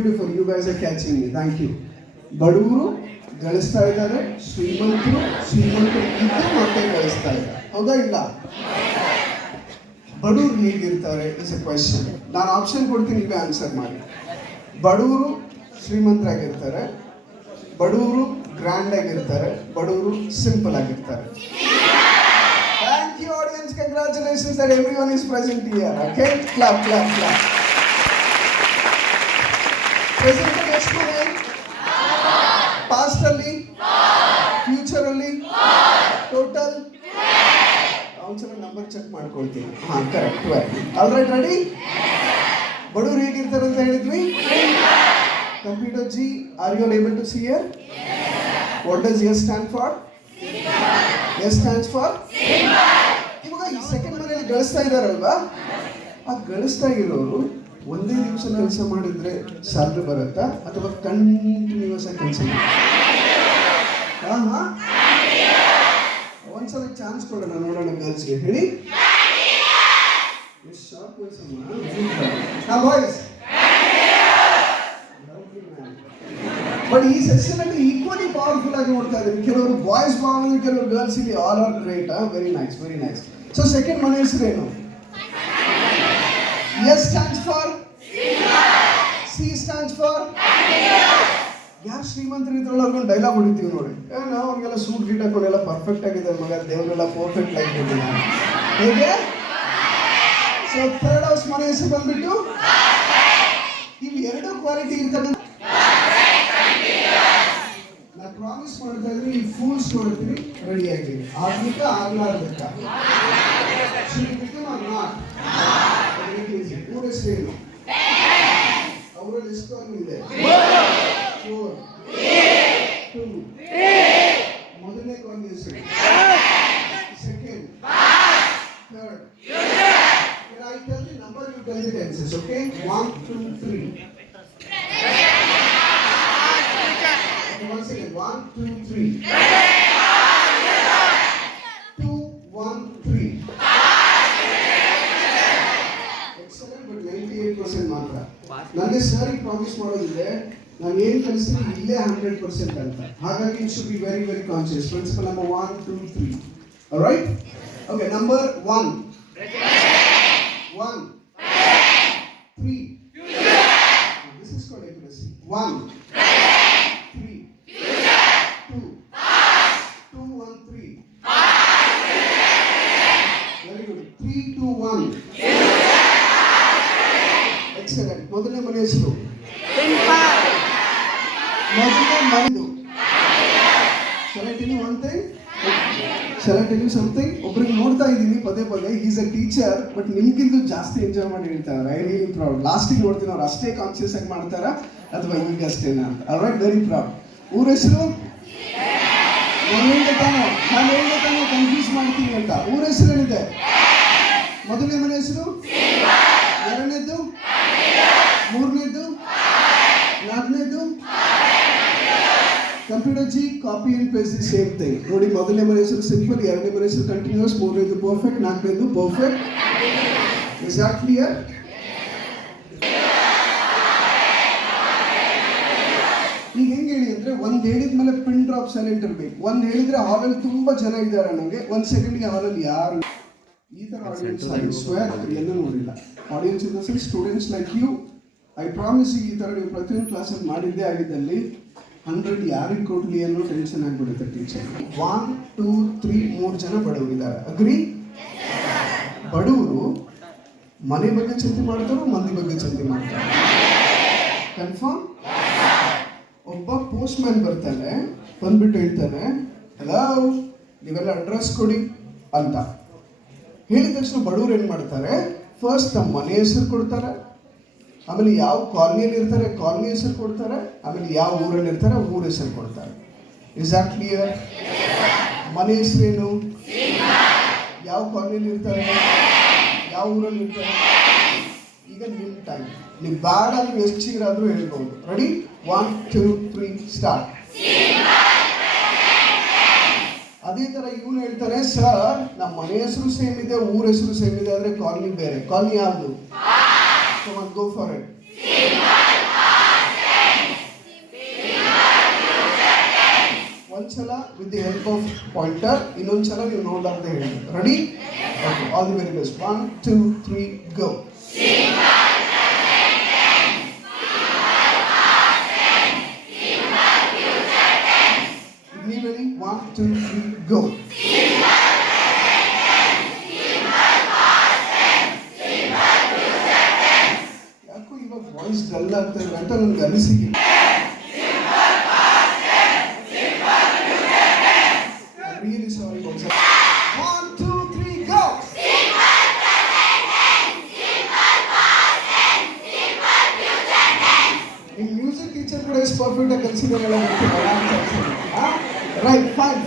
Beautiful, you guys are catching me. Thank you. ಬಡವರು ಗಳಿಸ್ತಾ ಇದ್ದಾರೆ, ಶ್ರೀಮಂತರು ಇದ್ದು ಮತ್ತೆ ಗಳಿಸ್ತಾ ಇದ್ದಾರೆ. ಹೌದಾ ಇಲ್ಲ? ಬಡವರು ಹೇಗಿರ್ತಾರೆ ಇಸ್ ಎ ಕ್ವೆಶ್ಚನ್. ನಾನು ಆಪ್ಷನ್ ಕೊಡ್ತೀನಿ, ನೀವೇ ಆನ್ಸರ್ ಮಾಡಿ. ಬಡವರು ಶ್ರೀಮಂತರಾಗಿರ್ತಾರೆ, ಬಡವರು ಗ್ರ್ಯಾಂಡ್ ಆಗಿರ್ತಾರೆ, ಬಡವರು ಸಿಂಪಲ್ ಆಗಿರ್ತಾರೆ. Thank you audience, congratulations that everyone is present here. Okay, clap. Present ಎಷ್ಟು ಮನೆ? ಪಾಸ್ಟ್ ಅಲ್ಲಿ, ಫ್ಯೂಚರ್ ಅಲ್ಲಿ, ಟೋಟಲ್ ಒಂದ್ಸಲ ನಂಬರ್ ಚೆಕ್ ಮಾಡ್ಕೊಳ್ತೀನಿ. ಕರೆಕ್ಟ್. All right, ready? ಬಡವರು ಹೇಗಿರ್ತಾರೆ ಅಂತ ಹೇಳಿದ್ವಿ? Computer ji, are you able to see hear? What does S stand for? S stands for ಇವಾಗ ಈ ಸೆಕೆಂಡ್ ಮನೆಯಲ್ಲಿ ಗಳಿಸ್ತಾ ಇದ್ದಾರಲ್ವಾ, ಆ ಗಳಿಸ್ತಾ ಇರೋರು ಒಂದೇ ದಿವಸ ಕೆಲಸ ಮಾಡಿದ್ರೆ ಸ್ಯಾಲ್ರಿ ಬರುತ್ತಾ ಅಥವಾ ಕಂಟಿನ್ಯೂಸ್ ಆಗಿ ಕೆಲಸ ಒಂದ್ಸಲ ಚಾನ್ಸ್ ಕೊಡೋಣ, ನೋಡೋಣ ಗರ್ಲ್ಸ್ಗೆ. ಹೇಳಿ. ಬಟ್ ಈ ಸೆಷನ್ ಅಲ್ಲಿ ಈಕ್ವಲಿ ಪವರ್ಫುಲ್ ಆಗಿ ನೋಡ್ತಾ ಇದ್ದೀವಿ. ಕೆಲವರು ಬಾಯ್ಸ್ ಬಾಗಿದ್ರೆ, ಕೆಲವರು ಗರ್ಲ್ಸ್ ಇಲ್ಲಿ. All are great. Very nice. So second ಮನೆ ಹೆಸರೇನು? S stands for, C stands for. ಯಾರು ಶ್ರೀಮಂತರು ಇದ್ರೊಳಗೆ ಡೈಲಾಗ್ ಹೊಡಿತೀವಿ ನೋಡಿ, ನಾವು ಅವ್ರಿಗೆಲ್ಲ ಸೂಟ್ ಗೀಟ್ ಹಾಕೊಂಡೆಲ್ಲ ಪರ್ಫೆಕ್ಟ್ ಆಗಿದೆ ಮಗ, ದೇವರೆಲ್ಲ ಪರ್ಫೆಕ್ಟ್ ಆಗಿಬಿಟ್ಟಿದೆ. ಹೇಗೆ? ಸೊ ಥರ್ಡ್ ಹೌಸ್ ಮನೆ ಹೆಸರು ಬಂದ್ಬಿಟ್ಟು ಇವು ಎರಡು ಕ್ವಾಲಿಟಿ ಇರ್ತದೆ. ನಾನು ಪ್ರಾಮಿಸ್ ಮಾಡ್ತಾ ಇದ್ದೀನಿ, ಈ ಫೂಲ್ಸ್ ನೋಡ್ತೀನಿ, ರೆಡಿ ಆಗಿರಿ. ಆಗ್ಲಿಕ್ಕ ಆಗ್ಲಾರ್ದಕ್ಕ ಊರ ಹೆಸರೇನು? ಅವರಲ್ಲಿ ಎಷ್ಟು ಇದೆ? 4, 2. ಮೊದಲನೇ ಕಾಲನಿ ಹೆಸರು, second, third. I tell the number, you tell the tenses, okay? 1, 2, 3. Once again, 1, 2, 3. 2, 1, 3. Excellent, but 98% ಮಾತ್ರ. ನನಗೆ ಸರಿ ಪ್ರಾಮಿಸ್ ಮಾಡೋದಿದೆ, ನಾನು ಏನು ಕಲಿಸ್ತೀನಿ ಇಲ್ಲೇ 100% ಅಂತ. ಹಾಗಾಗಿ it should be very very conscious. Principle number 1, 2, 3. Alright? Okay, number 1, 3. This is called accuracy. 1, 3, 2, 1, 3. Very good. 3, 2, 1. Excellent. ಮೊದಲನೇ ಮನೆ ಹೆಸರು? ಮೊದಲನೇ ಮನೆದು. Shall I tell you one thing? Shall I tell you something? ಒಬ್ರಿಗೆ ನೋಡ್ತಾ ಇದ್ದೀನಿ ಪದೇ ಈಸ್ ಅ ಟೀಚರ್, ಬಟ್ ನಿಮ್ಗಿಂತ ಜಾಸ್ತಿ enjoy ಮಾಡಿ ಹೇಳ್ತಾರೆ. I really proud. ಲಾಸ್ಟಿಗೆ ನೋಡ್ತೀನಿ ಅವ್ರು ಅಷ್ಟೇ ಕಾನ್ಶಿಯಸ್ ಆಗಿ ಮಾಡ್ತಾರಾ ಅಥವಾ ಈಗ ಅಷ್ಟೇನಾ ಅಂತ. All right, very proud. ಊರ ಹೆಸರು? ನಾನು ಹೇಳಿದೆ ತಾನೆ ಕನ್ಫ್ಯೂಸ್ ಮಾಡ್ತೀನಿ ಅಂತ. ಊರ ಹೆಸರು ಏನಿದೆ? ಮೊದಲನೇ ಮನೆ ಹೆಸರು? ಎರಡನೇದು? ಮೂರನೇದು? ನಾಲ್ಕನೇದು? Computer ji, copy and paste the same thing. ನೋಡಿ, ಮೊದಲನೇ ಮನೆ ಹೆಸರು ಸಿಂಪಲ್, ಎರಡನೇ ಮನೆ ಹೆಸರು ಕಂಟಿನ್ಯೂಸ್, ಮೂರನೇದು ಪರ್ಫೆಕ್ಟ್, ನಾಲ್ಕನೇದು ಪರ್ಫೆಕ್ಟ್. Is that clear? ಈಗ ಹೆಂಗೆ ಹೇಳಿ ಅಂದ್ರೆ, ಒಂದು ಹೇಳಿದ್ಮೇಲೆ ಪಿನ್ ಡ್ರಾಪ್ ಸೈಲೆಂಟ್ ಇರಬೇಕು. ಒಂದು ಹೇಳಿದ್ರೆ ಹಾಲಲ್ಲಿ ತುಂಬಾ ಜನ ಇದ್ದಾರೆ ನನಗೆ, 1 ಸೆಕೆಂಡ್ಗೆ ಹಾಲಲ್ಲಿ ಯಾರು ಈ ಥರ ಆಡಿಯನ್ಸ್ ಐ ಸ್ವೇರ್ ಎಲ್ಲೂ ನೋಡಿಲ್ಲ. Audience in the sense students like you. I promise ಈ ಥರ ನೀವು ಪ್ರತಿಯೊಂದು ಕ್ಲಾಸಲ್ಲಿ ಮಾಡಿದ್ದೇ ಆಗಿದ್ದಲ್ಲಿ 100 ಯಾರಿಗೆ ಕೊಡ್ಲಿ ಅನ್ನೋ ಟೆನ್ಷನ್ ಆಗಿಬಿಡುತ್ತೆ ಟೀಚರ್. 1, 2, 3 3 ಜನ ಬಡವರಿದ್ದಾರೆ. ಅಗ್ರಿ? ಬಡವರು ಮನೆ ಬಗ್ಗೆ ಚಿಂತೆ ಮಾಡ್ತಾರೋ, ಮಂದಿ ಬಗ್ಗೆ ಚಿಂತೆ ಮಾಡ್ತಾರೆ? ಕನ್ಫರ್ಮ್? ಒಬ್ಬ ಪೋಸ್ಟ್ ಮ್ಯಾನ್ ಬರ್ತಾನೆ, ಬಂದ್ಬಿಟ್ಟು ಹೇಳ್ತಾನೆ, ಹಲೋ ನೀವೆಲ್ಲ ಅಡ್ರೆಸ್ ಕೊಡಿ ಅಂತ ಹೇಳಿದ ತಕ್ಷಣ ಬಡವರು ಏನು ಮಾಡ್ತಾರೆ? ಫಸ್ಟ್ ನಮ್ಮ ಮನೆ ಹೆಸರು ಕೊಡ್ತಾರೆ, ಆಮೇಲೆ ಯಾವ ಕಾಲನಿಯಲ್ಲಿ ಇರ್ತಾರೆ ಕಾಲನಿ ಹೆಸರು ಕೊಡ್ತಾರೆ, ಆಮೇಲೆ ಯಾವ ಊರಲ್ಲಿ ಇರ್ತಾರೆ ಊರ ಹೆಸರು ಕೊಡ್ತಾರೆ. Is that clear? ಮನೆ ಹೆಸರೇನು? ಯಾವ ಕಾಲನಿಯಲ್ಲಿ ಇರ್ತಾರೆ, ಯಾವ ಊರಲ್ಲಿ ಇರ್ತಾರೆ. ಈಗ ನಿಮ್ಮ ಟೈಮ್, ನೀವು ಬ್ಯಾಡ ನೀವು ಎಷ್ಟು ಶೀಘ್ರಾದರೂ ಹೇಳ್ಬೋದು. ರೆಡಿ? 1, 2, 3 ಸ್ಟಾರ್ಟ್. ಅದೇ ಥರ ಇವನು ಹೇಳ್ತಾರೆ, ಸರ್ ನಮ್ಮ ಮನೆ ಹೆಸರು ಸೇಮ್ ಇದೆ, ಊರ ಹೆಸರು ಸೇಮ್ ಇದೆ, ಆದರೆ ಕಾಲನಿ ಬೇರೆ. ಕಾಲನಿ ಯಾವುದು? Come on, go for it. with the help of pointer. ಇನ್ನೊಂದು ಸಲ ನೀವು ನೋಟ್ ಅಂತ ಹೇಳಿ. Ready? Okay. All the very best. 1, 2, 3, go. Be ready? 1, 2, 3, go. ಯಾಕೋ ಇವಾಗ ವಾಯ್ಸ್ ಡಲ್ ಆಗ್ತಾ ಇದೆ ಅಂತ ನನಗೆ ಅನಿಸಿಕೆ. Really sorry folks. 1, 2, 3, go. In music teacher ಕೂಡ is perfect ಆಗಿ ಕಲಿಸಿದಾರಲ್ಲ. Right, fine.